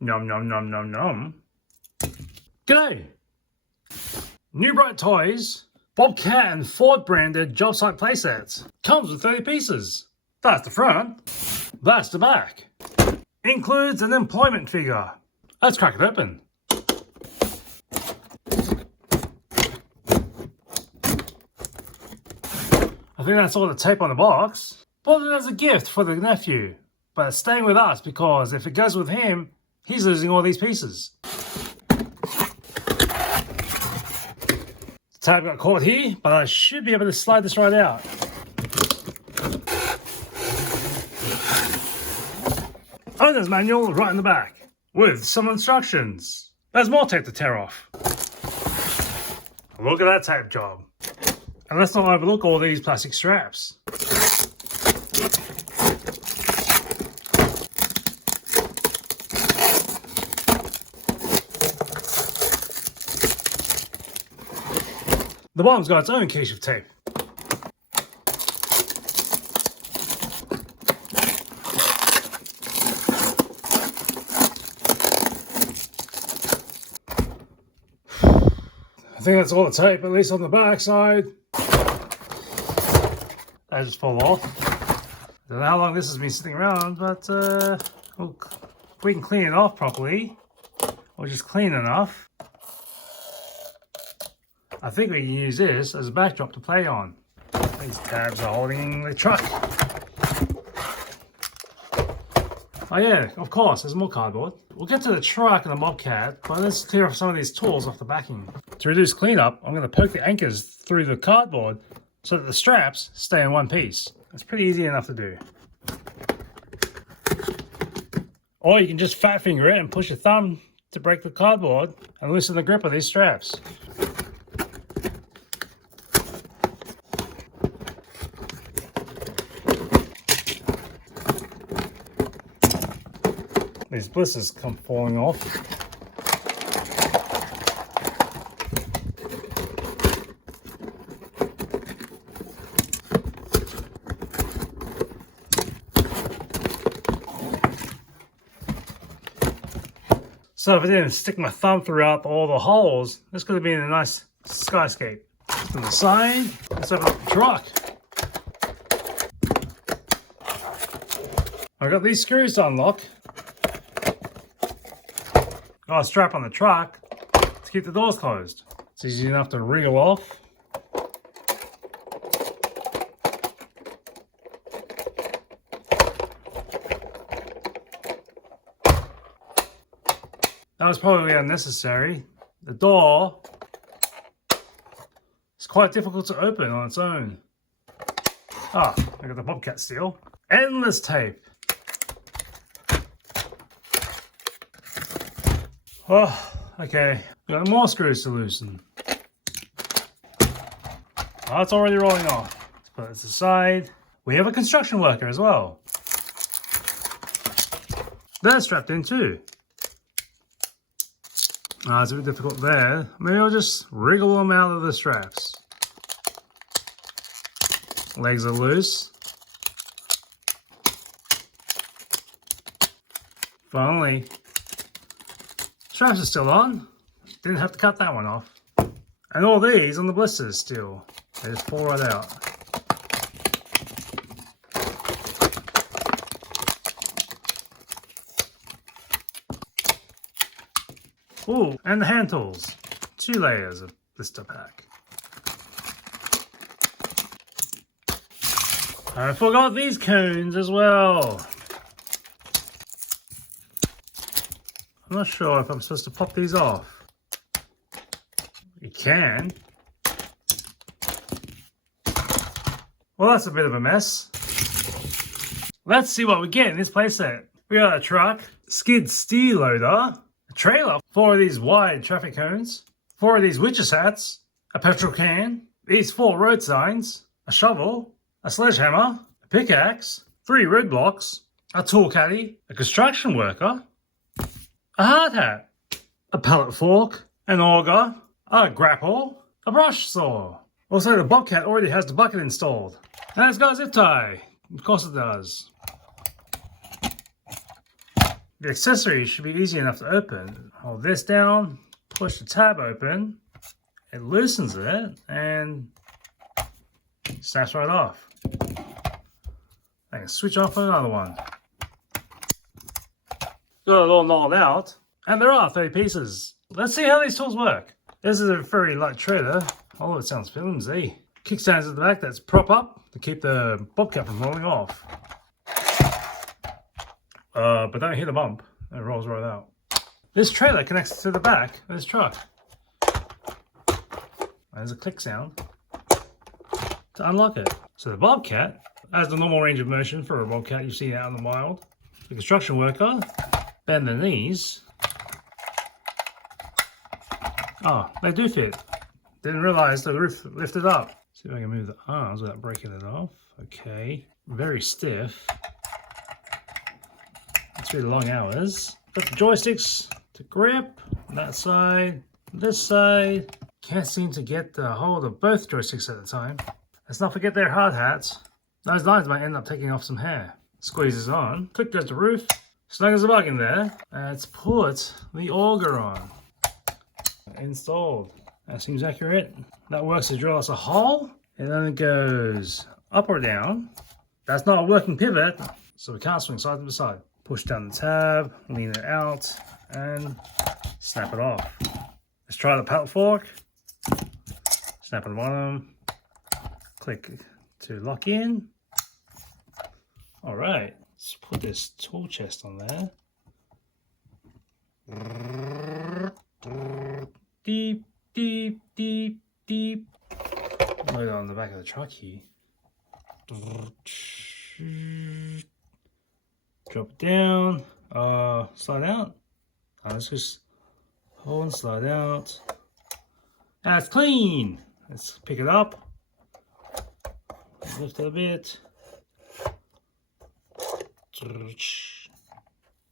Nom nom nom nom nom. G'day! New Bright Toys, Bobcat and Ford branded job site playsets. Comes with 30 pieces. That's the front. That's the back. Includes an employment figure. Let's crack it open. I think that's all the tape on the box. Bought it as a gift for the nephew, but it's staying with us because if it goes with him, he's losing all these pieces. The tab got caught here, but I should be able to slide this right out. Owner's manual right in the back, with some instructions. There's more tape to tear off. Look at that tape job. And let's not overlook all these plastic straps. The bottom's got its own cache of tape. I think that's all the tape, at least on the back side. That just fall off. I don't know how long this has been sitting around, but we can clean it off properly, or just clean enough. I think we can use this as a backdrop to play on. These tabs are holding the truck. Oh yeah, of course, there's more cardboard. We'll get to the truck and the Bobcat, but let's clear off some of these tools off the backing. To reduce cleanup, I'm going to poke the anchors through the cardboard so that the straps stay in one piece. It's pretty easy enough to do. Or you can just fat finger it and push your thumb to break the cardboard and loosen the grip of these straps. These blisters come falling off. So if I didn't stick my thumb throughout all the holes, this could have been a nice skyscape. To the side, let's open up the truck. I've got these screws to unlock. Got a strap on the truck to keep the doors closed. It's easy enough to wriggle off. That was probably unnecessary. The door is quite difficult to open on its own. Ah, I got the Bobcat still. Endless tape. Oh, okay. We've got more screws to loosen. Oh, it's already rolling off. Let's put this aside. We have a construction worker as well. They're strapped in too. Ah, it's a bit difficult there. Maybe I'll just wriggle them out of the straps. Legs are loose. Finally. Straps are still on. Didn't have to cut that one off. And all these on the blisters still. They just fall right out. Ooh, and the hand tools. 2 layers of blister pack. I forgot these cones as well. I'm not sure if I'm supposed to pop these off. You can. Well, that's a bit of a mess. Let's see what we get in this playset. We got a truck, skid steer loader, a trailer, 4 of these wide traffic cones, 4 of these witches hats, a petrol can, these 4 road signs, a shovel, a sledgehammer, a pickaxe, 3 road blocks, a tool caddy, a construction worker, a hard hat, a pallet fork, an auger, a grapple, a brush saw. Also, the Bobcat already has the bucket installed. And it's got a zip tie. Of course it does. The accessory should be easy enough to open. Hold this down, push the tab open, it loosens it, and snaps right off. I can switch on for another one. Got it all gnawed out, and there are 30 pieces. Let's see how these tools work. This is a very light trailer. Oh, it sounds flimsy. Kickstands at the back that's prop up to keep the Bobcat from rolling off. But don't hit the bump, it rolls right out. This trailer connects to the back of this truck. There's a click sound to unlock it. So the Bobcat has the normal range of motion for a Bobcat you've seen out in the wild. The construction worker bend the knees. Oh, they do fit. Didn't realize the roof lifted up. See if I can move the arms without breaking it off. Okay, very stiff. It's really long hours. Got the joysticks to grip on that side, this side. Can't seem to get the hold of both joysticks at the time. Let's not forget their hard hats. Those lines might end up taking off some hair. Squeezes on, click goes the roof. Snug as a bug in there. Let's put the auger on. Installed. That seems accurate. That works to drill us a hole. And then it goes up or down. That's not a working pivot, so we can't swing side to side. Push down the tab, lean it out, and snap it off. Let's try the paddle fork. Snap at the bottom. Click to lock in. All right, let's put this tool chest on there. Deep, deep, deep, deep. Load it on the back of the truck here. Drop it down. Slide out. Let's just hold and slide out. That's clean. Let's pick it up. Lift it a bit.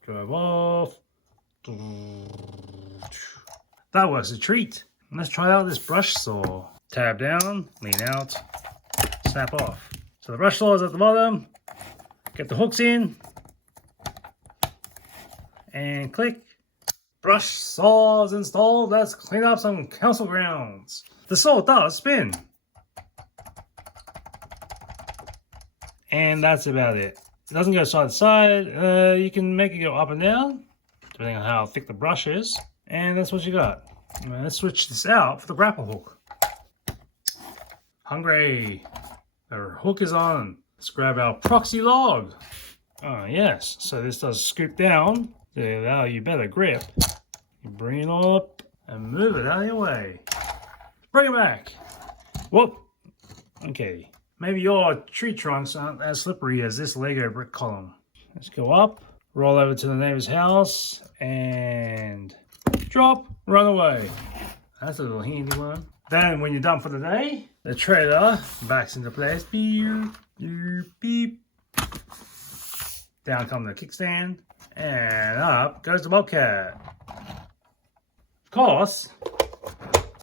Drive off. That was a treat. Let's try out this brush saw. Tab down, lean out, snap off. So the brush saw is at the bottom. Get the hooks in. And click. Brush saw is installed. Let's clean up some council grounds. The saw does spin. And that's about it. It doesn't go side to side. You can make it go up and down, depending on how thick the brush is. And that's what you got. Let's switch this out for the grapple hook. Hungry. Our hook is on. Let's grab our proxy log. Oh yes, so this does scoop down to allow you better grip. You bring it up and move it out of your way. Bring it back. Whoop. Okay. Maybe your tree trunks aren't as slippery as this Lego brick column. Let's go up, roll over to the neighbor's house, and drop, run away. That's a little handy one. Then when you're done for the day, the trailer backs into place. Beep, beep, beep. Down comes the kickstand, and up goes the Bobcat. Of course,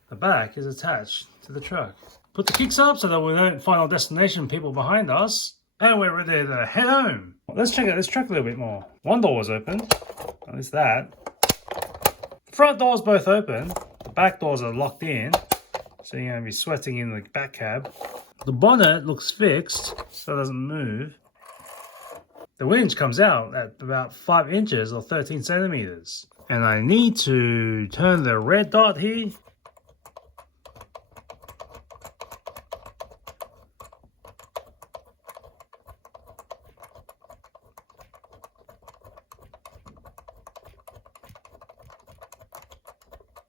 the back is attached to the truck. Put the kicks up so that we don't find our destination people behind us. And we're ready to head home. Let's check out this truck a little bit more. One door was open, at least that. The front doors both open. The back doors are locked in, so you're going to be sweating in the back cab. The bonnet looks fixed, so it doesn't move. The winch comes out at about 5 inches or 13 centimeters. And I need to turn the red dot here.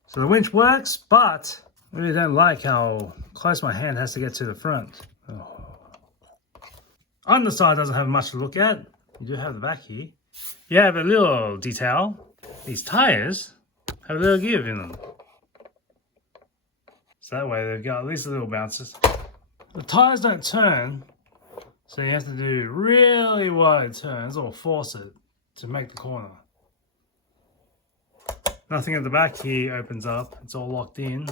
So the winch works, but I really don't like how close my hand has to get to the front. Oh. Underside doesn't have much to look at. You do have the back here. You have a little detail. These tires have a little give in them. So that way they've got at least a little bounces. The tires don't turn, so you have to do really wide turns or force it to make the corner. Nothing at the back here opens up. It's all locked in.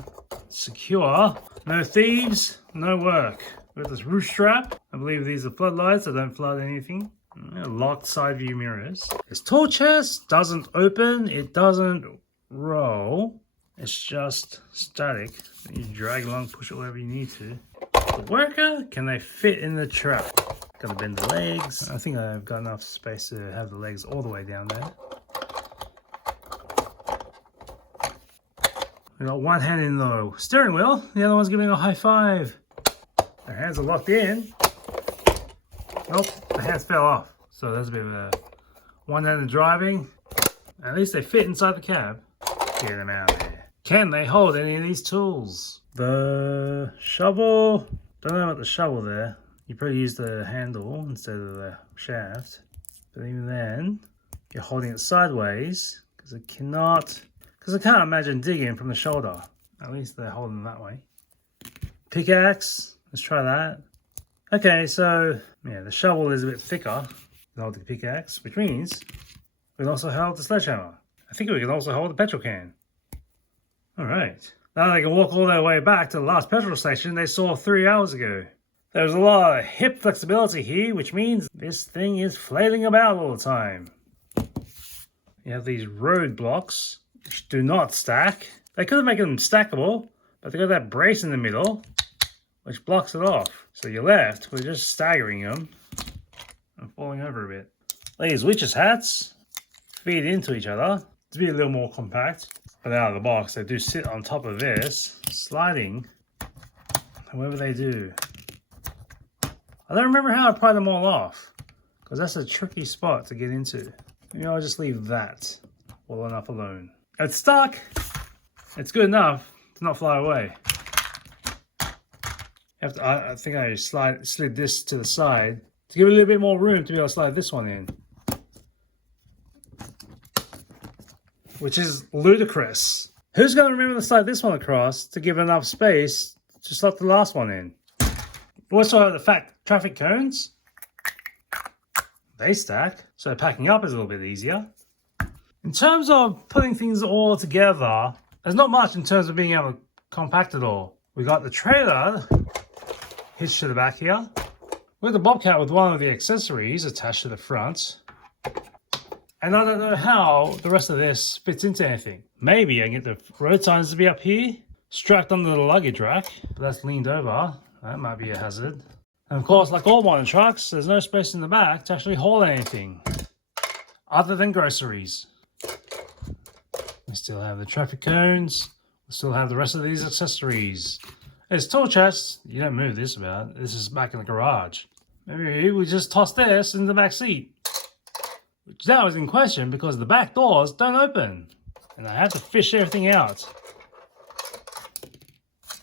Secure. No thieves, no work. We've got this roof strap. I believe these are floodlights. I don't flood anything. Locked side view mirrors. This tool chest doesn't open, it doesn't roll. It's just static. You drag along, push it wherever you need to. The worker, can they fit in the truck? Gotta bend the legs. I think I've got enough space to have the legs all the way down there. We got one hand in the steering wheel, the other one's giving a high five. Their hands are locked in. Oh, the hands fell off. So that's a bit of a one-handed driving. At least they fit inside the cab. Get them out of there. Can they hold any of these tools? The shovel, don't know about the shovel there. You probably use the handle instead of the shaft. But even then, you're holding it sideways because I can't imagine digging from the shoulder. At least they're holding that way. Pickaxe, let's try that. Okay, so yeah, the shovel is a bit thicker than the pickaxe, which means we can also hold the sledgehammer. I think we can also hold the petrol can. Alright, now they can walk all their way back to the last petrol station they saw 3 hours ago. There's a lot of hip flexibility here, which means this thing is flailing about all the time. You have these road blocks, which do not stack. They could have made them stackable, but they got that brace in the middle, which blocks it off. So you're left with just staggering them and falling over a bit. These witches' hats feed into each other to be a little more compact. But out of the box, they do sit on top of this, sliding however they do. I don't remember how I pry them all off, because that's a tricky spot to get into. Maybe I'll just leave that well enough alone. It's stuck. It's good enough to not fly away. I think I slid this to the side to give it a little bit more room to be able to slide this one in. Which is ludicrous. Who's going to remember to slide this one across to give enough space to slot the last one in? We also have the fat traffic cones. They stack, so packing up is a little bit easier. In terms of putting things all together, there's not much in terms of being able to compact it all. We got the trailer hitched to the back here. We got the Bobcat with one of the accessories attached to the front. And I don't know how the rest of this fits into anything. Maybe I can get the road signs to be up here, strapped under the luggage rack, but that's leaned over. That might be a hazard. And of course, like all modern trucks, there's no space in the back to actually haul anything other than groceries. We still have the traffic cones. We still have the rest of these accessories. It's tool chests. You don't move this about. This is back in the garage. Maybe we just toss this in the back seat. Which now is in question because the back doors don't open. And I have to fish everything out.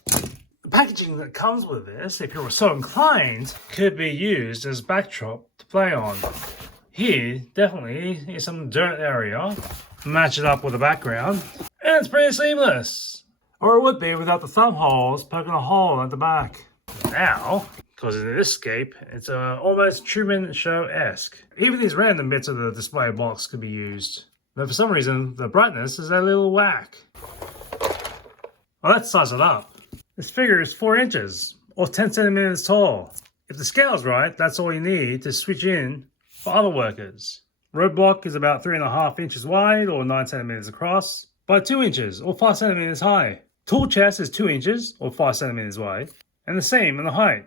The packaging that comes with this, if you're so inclined, could be used as backdrop to play on. Here, definitely, is some dirt area. Match it up with the background. And it's pretty seamless. Or it would be without the thumb holes poking a hole at the back. Now, because of this escape, it's almost Truman Show-esque. Even these random bits of the display box could be used. But for some reason, the brightness is a little whack. Well, let's size it up. This figure is 4 inches, or 10 centimeters tall. If the scale's right, that's all you need to switch in for other workers. Roadblock is about 3.5 inches wide, or 9 centimeters across, by 2 inches, or 5 centimeters high. Tool chest is 2 inches, or 5 centimeters wide, and the same in the height.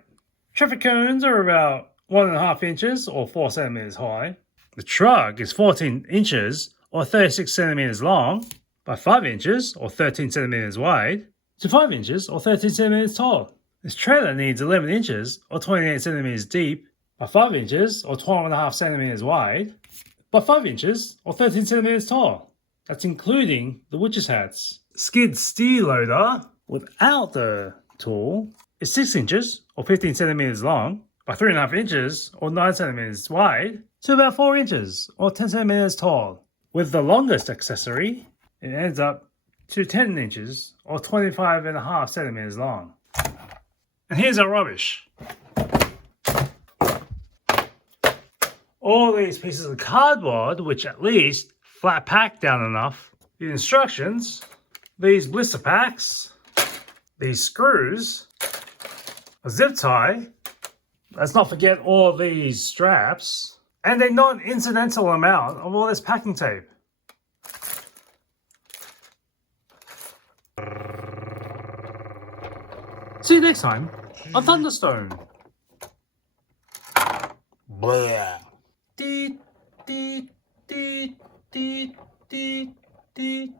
Traffic cones are about 1.5 inches, or 4 centimeters high. The truck is 14 inches, or 36 centimeters long, by 5 inches, or 13 centimeters wide, to 5 inches, or 13 centimeters tall. This trailer needs 11 inches, or 28 centimeters deep, by 5 inches, or 12.5 centimeters wide, by 5 inches, or 13 centimeters tall. That's including the witches' hats. Skid steer loader, without the tool, is 6 inches, or 15 centimeters long, by 3.5 inches, or 9 centimeters wide, to about 4 inches, or 10 centimeters tall. With the longest accessory, it ends up to 10 inches, or 25.5 centimeters long. And here's our rubbish. All these pieces of cardboard, which at least flat pack down enough. The instructions, these blister packs, these screws, a zip tie. Let's not forget all these straps. And a non-incidental amount of all this packing tape. See you next time on Thunderstone. Blah. Deet, deet, deet, deet, deet, deet.